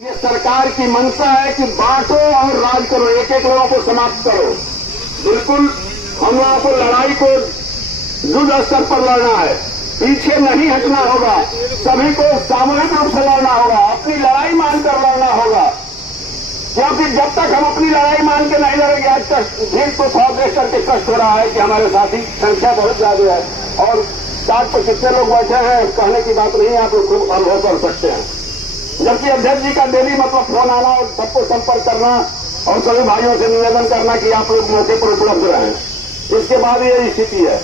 ये सरकार की मंशा है कि बांटो और राज करो, एक एक लोगों को समाप्त करो। बिल्कुल हम लोगों को लड़ाई को युद्ध स्तर पर लड़ना है, पीछे नहीं हटना होगा, सभी को सामूहिक रूप से लड़ना होगा, अपनी लड़ाई मानकर लड़ना होगा। क्योंकि जब तक हम अपनी लड़ाई मान के नहीं लड़ेंगे, आज कष्ट भीड़ को देख करके कष्ट हो रहा है कि हमारे साथी संख्या बहुत ज्यादा है और 60 पर कितने लोग बैठे हैं कहने की बात नहीं, आप लोग खूब अनुभव कर सकते हैं। जबकि अध्यक्ष जी का डेली मतलब फोन आना और सबको संपर्क करना और सभी भाइयों से निवेदन करना कि आप लोग मौके पर उपलब्ध रहें, इसके बाद ये स्थिति है।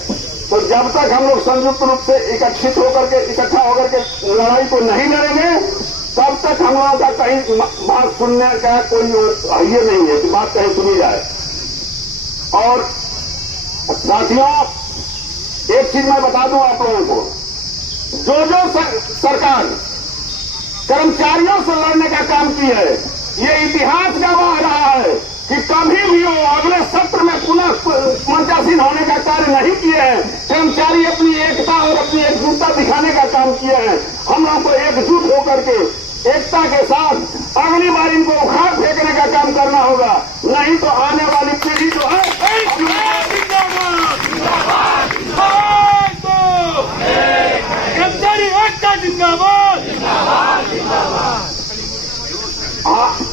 तो जब तक हम लोग संयुक्त रूप से इकट्ठा होकर के लड़ाई को नहीं लड़ेंगे, तब तक हम लोगों का कहीं बात सुनने का कोई ये नहीं है कि बात कहीं सुनी जाए। और साथियों, एक चीज मैं बता दूं आप लोगों को, जो सरकार कर्मचारियों से लड़ने का काम की है, ये इतिहास गवाह रहा है कि कभी भी वो अगले सत्र में पुनः मंचासीन होने का कार्य नहीं किए हैं। कर्मचारी अपनी एकता और अपनी एकजुटता दिखाने का काम किए हैं। हम लोगों को एकजुट होकर के एकता के साथ अगली बार इनको उखाड़ फेंकने का काम करना होगा, नहीं तो आने वाली पीढ़ी जो है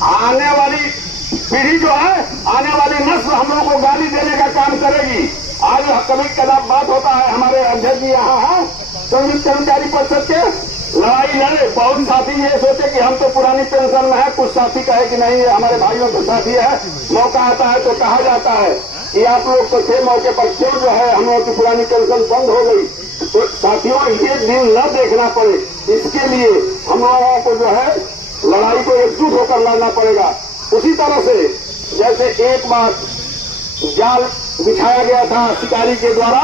आने वाली पीढ़ी जो है, आने वाली नस्ल हम लोगों को गाली देने का काम करेगी। आज कभी कदाप बात होता है, हमारे अध्यक्ष जी यहाँ है, संयुक्त कर्मचारी परिषद के लड़ाई लड़े, बहुत साथी ये सोचे कि हम तो पुरानी पेंशन में है, कुछ साथी कहे कि नहीं ये हमारे भाइयों के साथी है। मौका आता है तो कहा जाता है कि आप लोग तो थे मौके पर, क्यों जो है हम लोगों की पुरानी पेंशन बंद हो गई। तो साथियों, ये दिन न देखना पड़े, इसके लिए हम लोगों को जो है लड़ाई को एकजुट होकर लड़ना पड़ेगा। उसी तरह से जैसे एक बार जाल बिछाया गया था शिकारी के द्वारा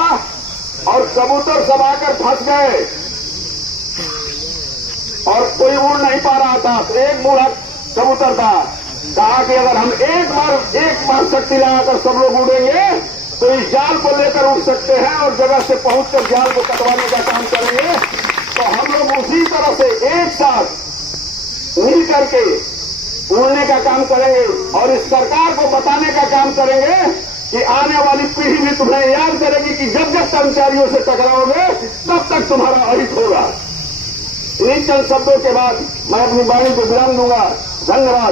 और कबूतर सब आकर फंस गए और कोई उड़ नहीं पा रहा था, तो एक बूढ़ा कबूतर था, कहा कि अगर हम एक बार शक्ति लगाकर सब लोग उड़ेंगे तो इस जाल को लेकर उड़ सकते हैं और जगह से पहुंचकर जाल को कटवाने का काम करेंगे। तो हम लोग उसी तरह से एक साथ मिल करके उड़ने का काम करेंगे और इस सरकार को बताने का काम करेंगे कि आने वाली पीढ़ी भी तुम्हें याद करेगी कि जब जब कर्मचारियों से टकराओगे तब तक तुम्हारा अहित होगा। इन्हीं चंद शब्दों के बाद मैं अपनी वाणी को विराम दूंगा। धन्यवाद।